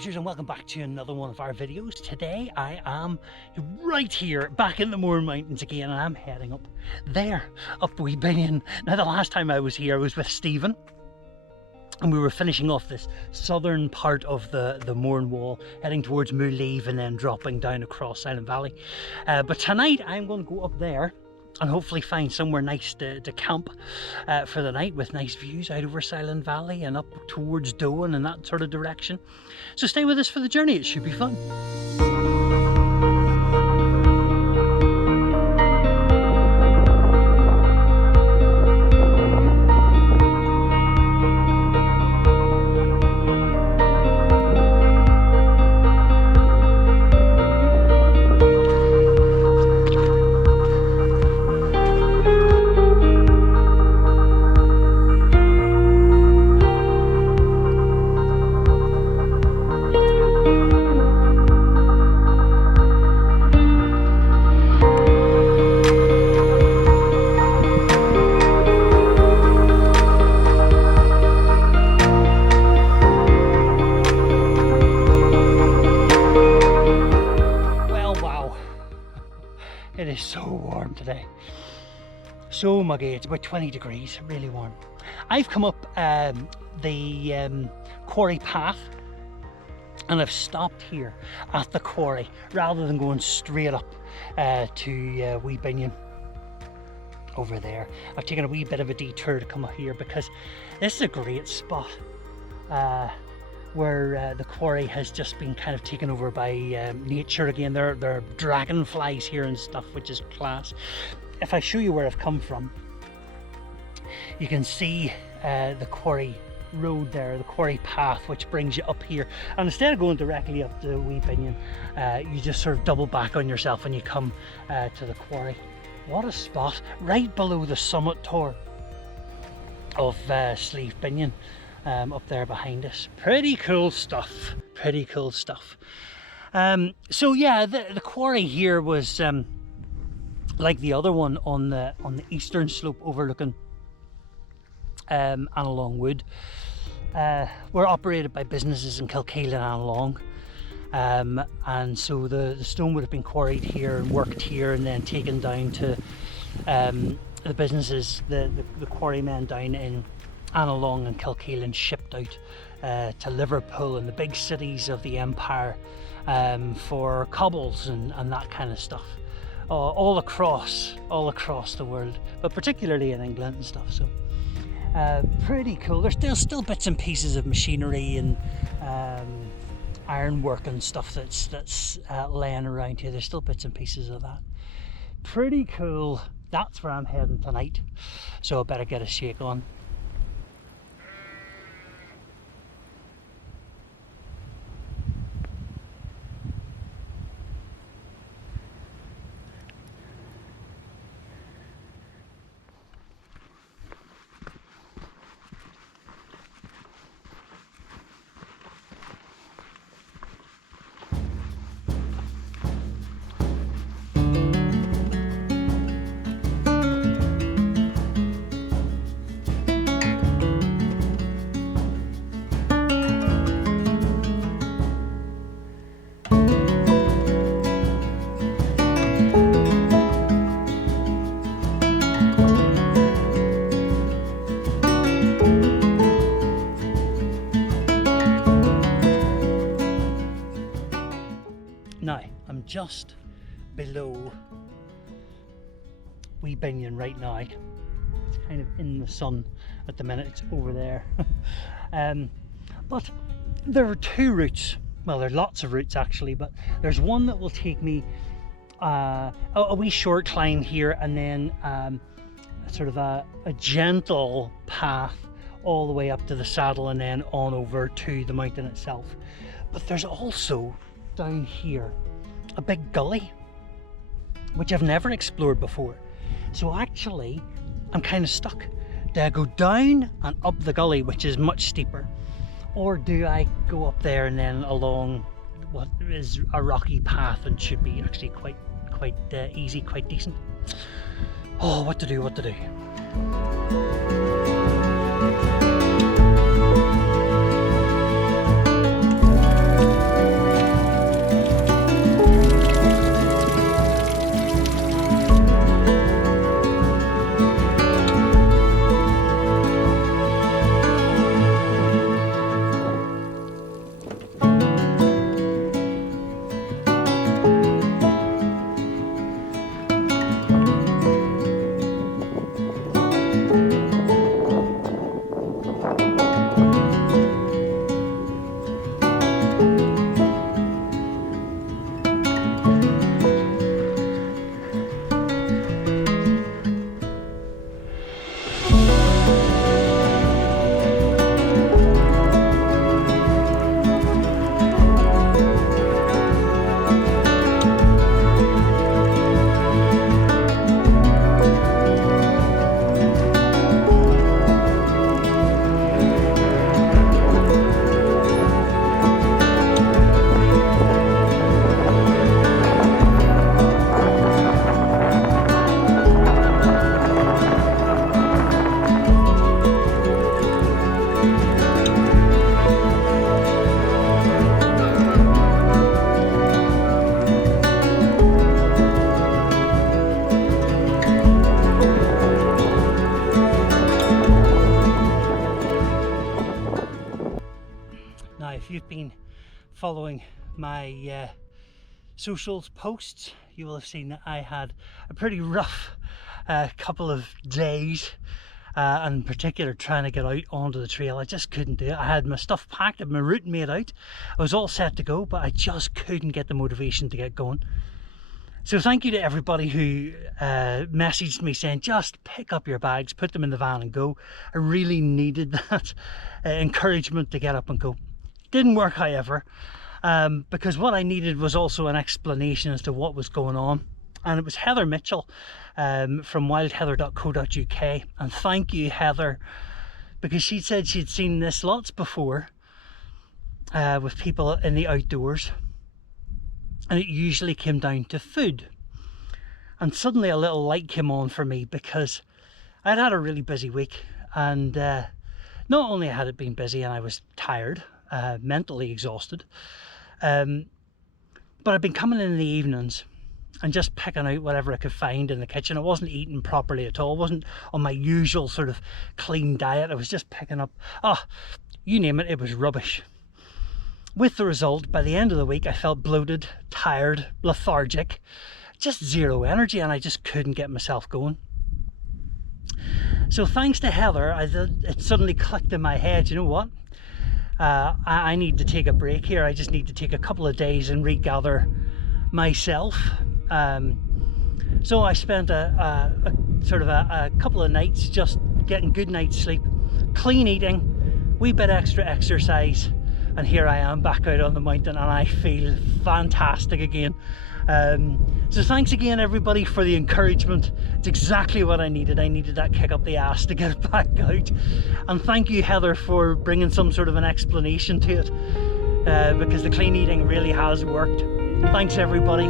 Walkwatchers, and welcome back to another one of our videos. Today I am right here back in the Mourne Mountains again, and I'm heading up there, up Wee Binnian. Now the last time I was here I was with Stephen, and we were finishing off this southern part of the Mourne Wall, heading towards Meadow and then dropping down across Silent Valley. But tonight I'm going to go up there and hopefully find somewhere nice to camp for the night, with nice views out over Silent Valley and up towards Doan and that sort of direction. So stay with us for the journey, it should be fun. It is so warm today, so muggy. It's about 20 degrees, really warm. I've come up the Quarry Path, and I've stopped here at the quarry rather than going straight up to Wee Binnian over there. I've taken a wee bit of a detour to come up here because this is a great spot where the quarry has just been kind of taken over by nature again. There are dragonflies here and stuff, which is class. If I show you where I've come from, you can see the quarry road there, the Quarry Path, which brings you up here. And instead of going directly up to Wee Binnian, you just sort of double back on yourself when you come to the quarry. What a spot, right below the summit tour of Slieve Binnian. Up there behind us. Pretty cool stuff, pretty cool stuff. So yeah, the quarry here was like the other one on the eastern slope overlooking Annalong Wood. Were operated by businesses in Kilkeel and Annalong, and so the stone would have been quarried here and worked here and then taken down to the businesses, the quarrymen down in Annalong and Kilkeel, and shipped out to Liverpool and the big cities of the empire for cobbles and that kind of stuff, all across the world, but particularly in England and stuff. So pretty cool. There's still bits and pieces of machinery and ironwork and stuff that's laying around here. There's still bits and pieces of that. Pretty cool. That's where I'm heading tonight, so I better get a shake on. Now, I'm just below Wee Binnian right now. It's kind of in the sun at the minute, it's over there. But there are two routes. Well, there are lots of routes actually, but there's one that will take me a wee short climb here, and then sort of a gentle path all the way up to the saddle and then on over to the mountain itself. But there's also down here a big gully which I've never explored before, so actually I'm kind of stuck. Do I go down and up the gully, which is much steeper, or do I go up there and then along what is a rocky path and should be actually quite easy, quite decent? Oh, what to do. following my socials posts, you will have seen that I had a pretty rough couple of days, and in particular trying to get out onto the trail. I just couldn't do it. I had my stuff packed, I had my route made out, I was all set to go, but I just couldn't get the motivation to get going. So thank you to everybody who messaged me saying just pick up your bags, put them in the van and go. I really needed that encouragement to get up and go. Didn't work, however, because what I needed was also an explanation as to what was going on. And it was Heather Mitchell from wildheather.co.uk, and thank you, Heather, because she said she'd seen this lots before with people in the outdoors, and it usually came down to food. And suddenly a little light came on for me, because I'd had a really busy week, and not only had it been busy and I was tired, mentally exhausted, but I'd been coming in the evenings and just picking out whatever I could find in the kitchen. I wasn't eating properly at all. I wasn't on my usual sort of clean diet. I was just picking up, you name it, it was rubbish. With the result, by the end of the week, I felt bloated, tired, lethargic, just zero energy, and I just couldn't get myself going. So thanks to Heather, it suddenly clicked in my head, you know what? I need to take a break here. I just need to take a couple of days and regather myself. So I spent a couple of nights just getting good night's sleep, clean eating, wee bit extra exercise, and here I am back out on the mountain, and I feel fantastic again. So thanks again everybody for the encouragement. It's exactly what I needed. I needed that kick up the ass to get it back out. And thank you, Heather, for bringing some sort of an explanation to it, because the clean eating really has worked. Thanks everybody.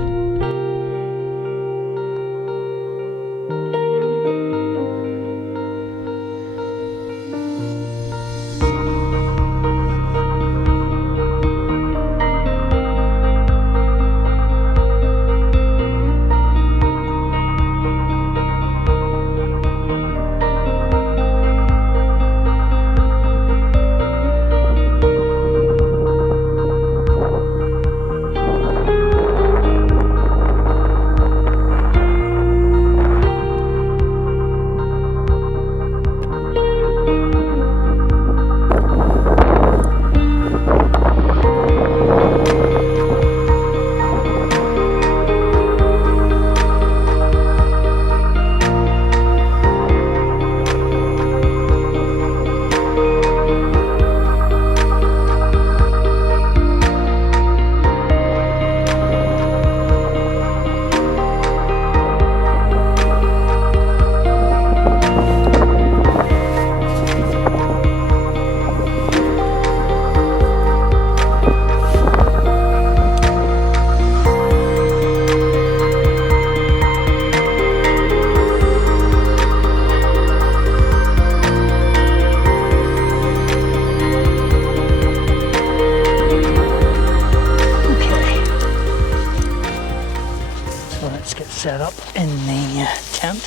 Set up in the tent.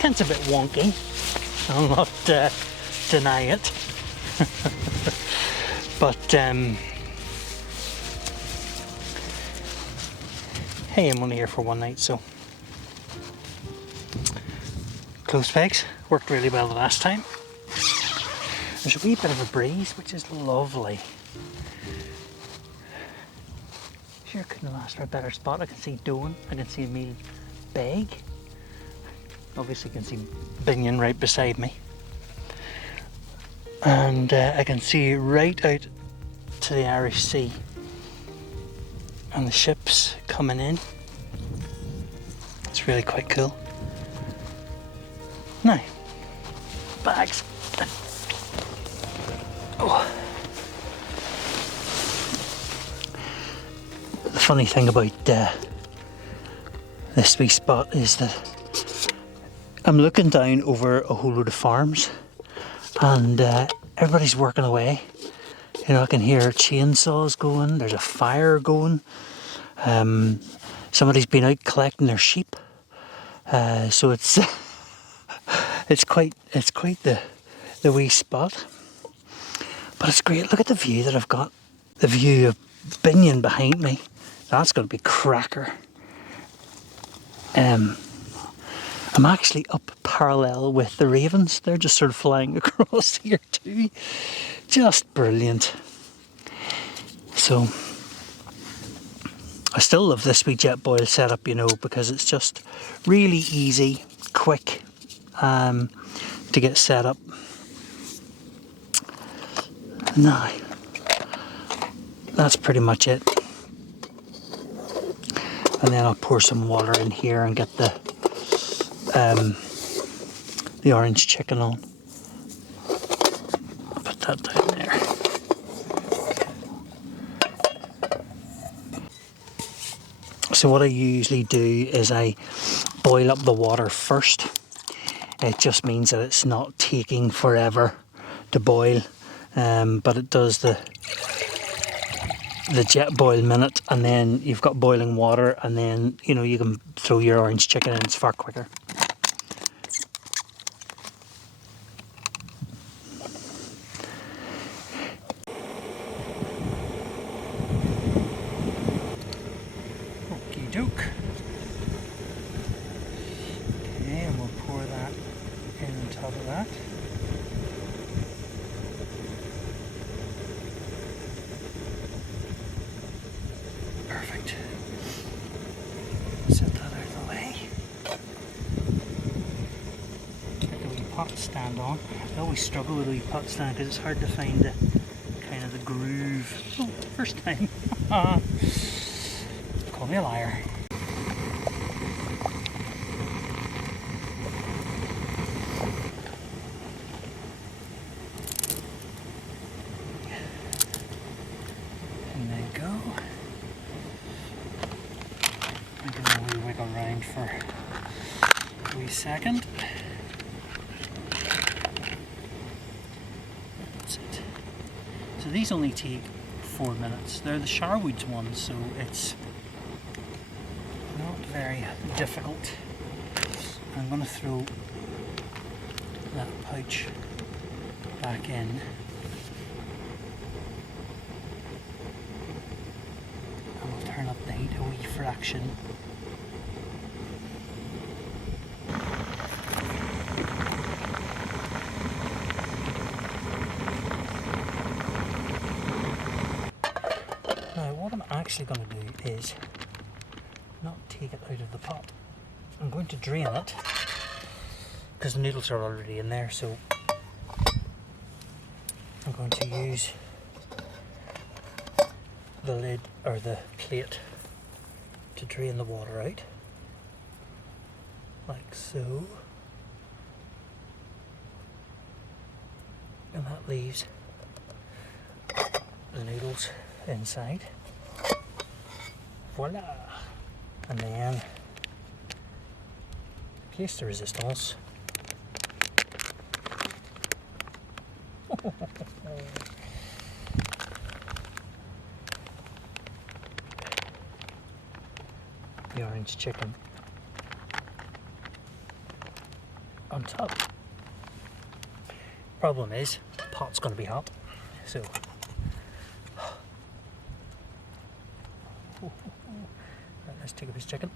Tent's a bit wonky, I'll not deny it. But hey, I'm only here for one night, so close pegs worked really well the last time. There's a wee bit of a breeze, which is lovely. Sure couldn't have asked for a better spot. I can see Doan, I can see Meelbeg. Obviously can see Binnian right beside me. And I can see right out to the Irish Sea. And the ships coming in. It's really quite cool. Now, bags. Oh. The funny thing about this wee spot is that I'm looking down over a whole load of farms, and everybody's working away. You know, I can hear chainsaws going, there's a fire going, somebody's been out collecting their sheep, so it's it's quite the wee spot. But it's great. Look at the view that I've got, the view of Binnian behind me. That's going to be cracker. I'm actually up parallel with the ravens. They're just sort of flying across here too. Just brilliant. So I still love this wee jet boil setup, you know, because it's just really easy, quick to get set up. Now, that's pretty much it. And then I'll pour some water in here and get the orange chicken on. Put that down there. So what I usually do is I boil up the water first. It just means that it's not taking forever to boil, but it does the jet boil minute, and then you've got boiling water, and then you know you can throw your orange chicken in. It's far quicker. Okie doke. Okay, and we'll pour that in on top of that. Perfect. Set that out of the way. Get a wee pot stand on. I always struggle with a wee pot stand because it's hard to find the kind of the groove. Oh, first time. Call me a liar. And there you go. Give it a wee wiggle round for a wee second. That's it. So these only take 4 minutes. They're the Sharwood's ones, so it's not very difficult. I'm going to throw that pouch back in. And we'll turn up the heat a wee fraction. Now what I'm actually going to do is not take it out of the pot. I'm going to drain it because the noodles are already in there, so I'm going to use the lid or the plate to drain the water out, like so, and that leaves the noodles inside. Voila! And then pièce de résistance. The orange chicken on top. Problem is, the pot's going to be hot, so right, let's take a piece of chicken.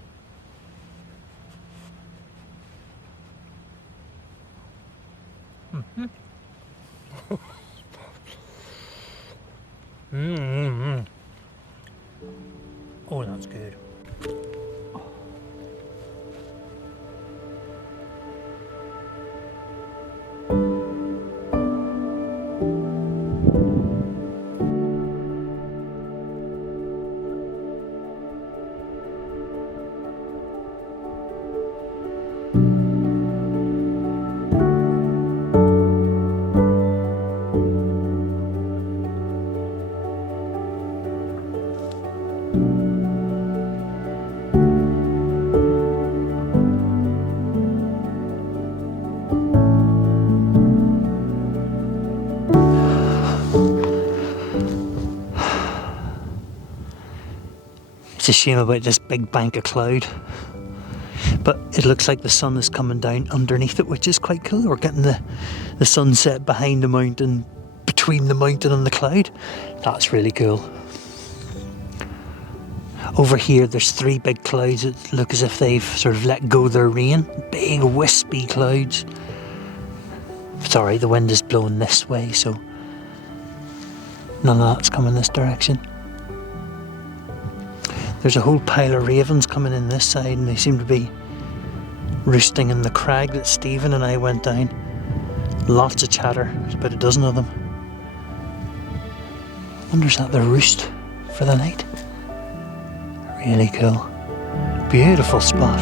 Oh, that's good. It's a shame about this big bank of cloud, but it looks like the sun is coming down underneath it, which is quite cool. We're getting the sunset behind the mountain, between the mountain and the cloud. That's really cool. Over here there's three big clouds that look as if they've sort of let go their rain. Big wispy clouds. Sorry, the wind is blowing this way, so none of that's coming this direction. There's a whole pile of ravens coming in this side, and they seem to be roosting in the crag that Stephen and I went down. Lots of chatter, there's about a dozen of them. I wonder is that their roost for the night? Really cool. Beautiful spot.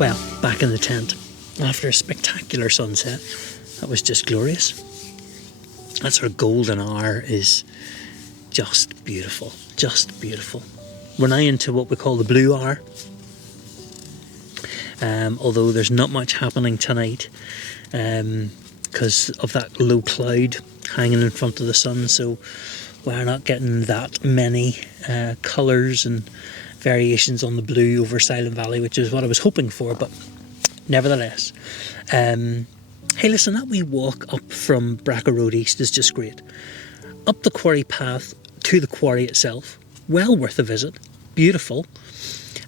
Well, back in the tent after a spectacular sunset. That was just glorious. That sort of golden hour is just beautiful, just beautiful. We're now into what we call the blue hour. Although there's not much happening tonight because of that low cloud hanging in front of the sun, so we're not getting that many colours and variations on the blue over Silent Valley, which is what I was hoping for, but nevertheless. Hey, listen, that wee walk up from Bracker Road East is just great. Up the Quarry Path to the quarry itself, well worth a visit, beautiful.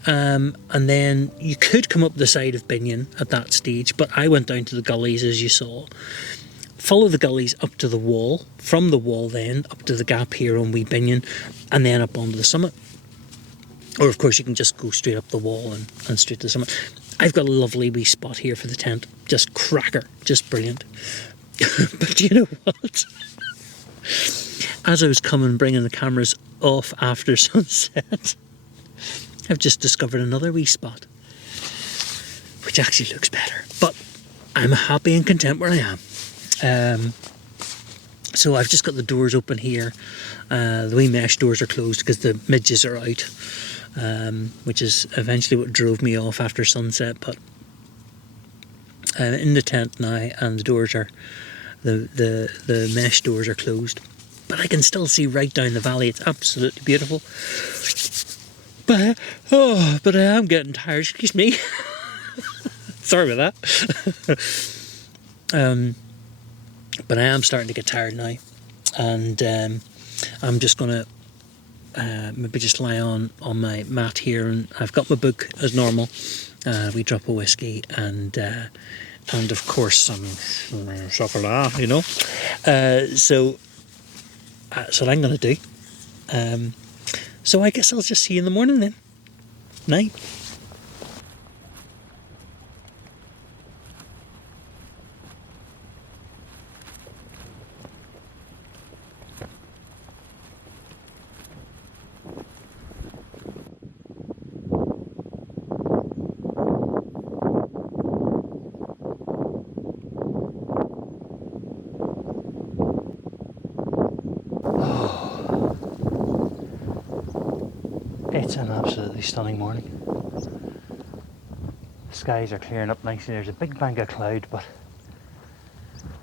And then you could come up the side of Binnian at that stage, but I went down to the gullies as you saw. Follow the gullies up to the wall, from the wall then up to the gap here on Wee Binnian, and then up onto the summit. Or of course you can just go straight up the wall and straight to the summit. I've got a lovely wee spot here for the tent, just cracker, just brilliant. But you know what? As I was coming bringing the cameras off after sunset, I've just discovered another wee spot, which actually looks better. But I'm happy and content where I am. So I've just got the doors open here. The wee mesh doors are closed because the midges are out, which is eventually what drove me off after sunset. But I'm in the tent now, and the doors are the mesh doors are closed. But I can still see right down the valley. It's absolutely beautiful. But I am getting tired. Excuse me. Sorry about that. But I am starting to get tired now, and I'm just gonna maybe just lie on my mat here, and I've got my book as normal. We drop a whiskey and of course some chocolate, you know. So that's what I'm gonna do. So I guess I'll just see you in the morning then. Night. It's an absolutely stunning morning. The skies are clearing up nicely. There's a big bank of cloud, but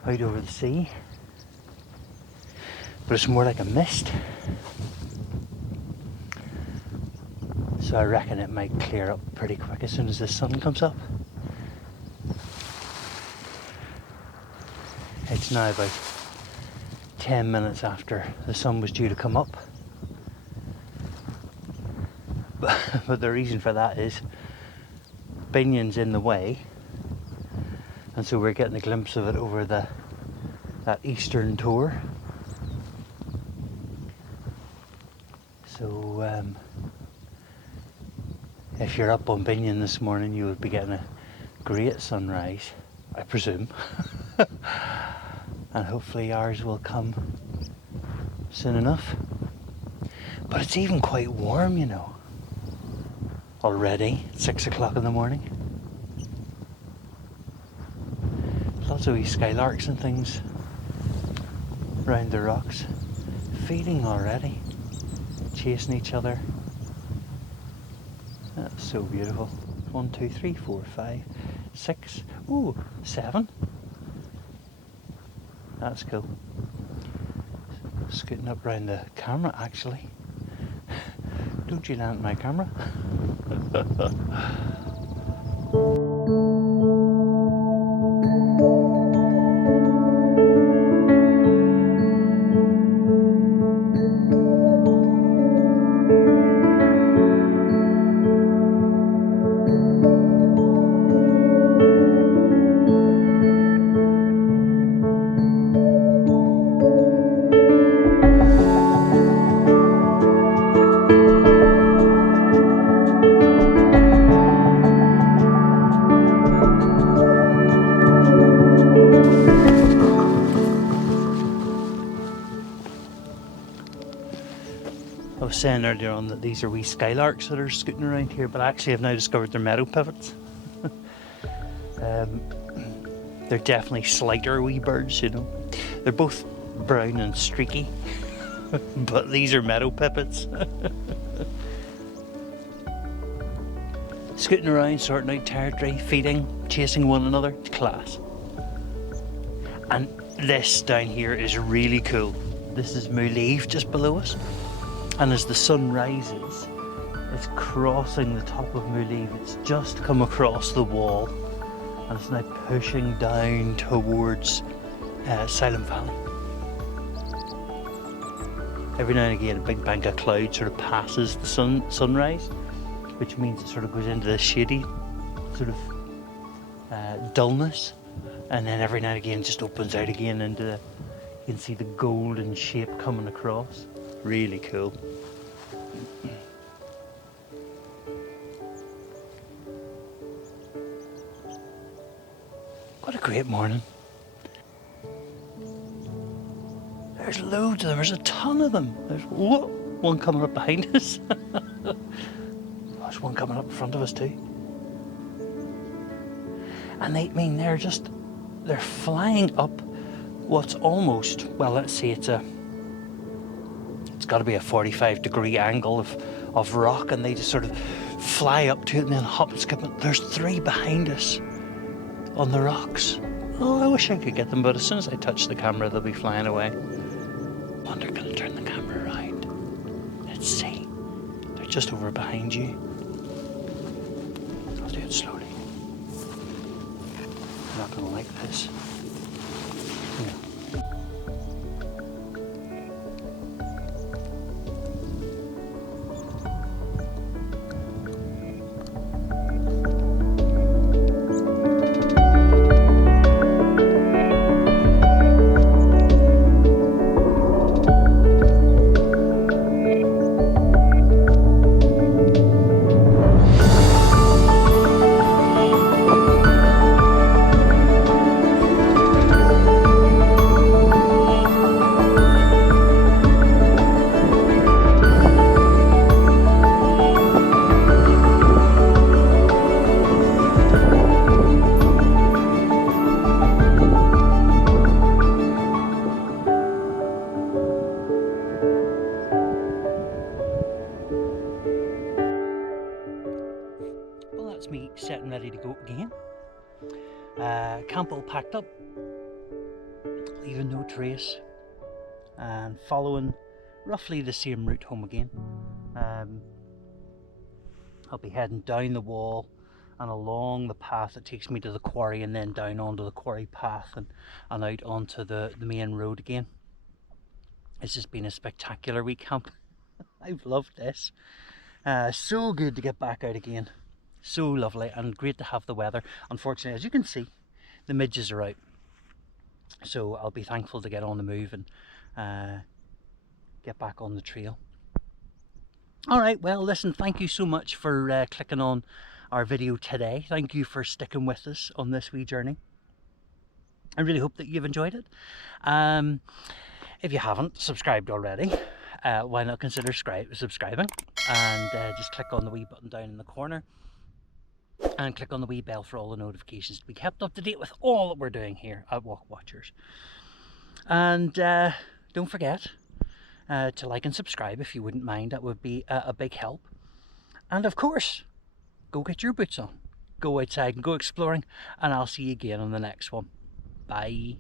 out over the sea. But it's more like a mist. So I reckon it might clear up pretty quick as soon as the sun comes up. It's now about 10 minutes after the sun was due to come up. But the reason for that is Binnian's in the way, and so we're getting a glimpse of it over that eastern tour. So if you're up on Binnian this morning, you would be getting a great sunrise, I presume. And hopefully ours will come soon enough. But it's even quite warm, you know. Already, 6 o'clock in the morning. Lots of wee skylarks and things round the rocks, feeding already, chasing each other. That's so beautiful. 1, 2, 3, 4, 5, 6, ooh, 7. That's cool. Scooting up round the camera actually. Don't you land my camera? I was saying earlier on that these are wee skylarks that are scooting around here, but actually I've now discovered they're meadow pipits. They're definitely slighter wee birds, you know. They're both brown and streaky, but these are meadow pipits. Scooting around, sorting out territory, feeding, chasing one another. It's class. And this down here is really cool. This is Meelbeg just below us. And as the sun rises, it's crossing the top of Meelbeg. It's just come across the wall and it's now pushing down towards Silent Valley. Every now and again a big bank of cloud sort of passes the sunrise, which means it sort of goes into this shady sort of dullness, and then every now and again it just opens out again into you can see the golden shape coming across. Really cool. What a great morning. There's loads of them, there's a ton of them. There's one coming up behind us. There's one coming up in front of us too. And they're flying up what's almost, well, let's say it's got to be a 45-degree angle of rock, and they just sort of fly up to it and then hop and skip it. There's 3 behind us on the rocks. Oh, I wish I could get them, but as soon as I touch the camera, they'll be flying away. I wonder, can I turn the camera around? Let's see. They're just over behind you. I'll do it slowly. I'm not going to like this. Yeah. That's me setting ready to go again. Camp all packed up, leaving no trace, and following roughly the same route home again. I'll be heading down the wall and along the path that takes me to the quarry, and then down onto the Quarry Path and out onto the main road again. It's just been a spectacular week camp. I've loved this. So good to get back out again. So lovely and great to have the weather. Unfortunately, as you can see, the midges are out, so I'll be thankful to get on the move and get back on the trail. Alright, well listen, thank you so much for clicking on our video today. Thank you for sticking with us on this wee journey. I really hope that you've enjoyed it. If you haven't subscribed already, why not consider subscribing, and just click on the wee button down in the corner and click on the wee bell for all the notifications to be kept up to date with all that we're doing here at Walkwatchers. And don't forget to like and subscribe if you wouldn't mind. That would be a big help. And of course, go get your boots on, go outside and go exploring, and I'll see you again on the next one. Bye.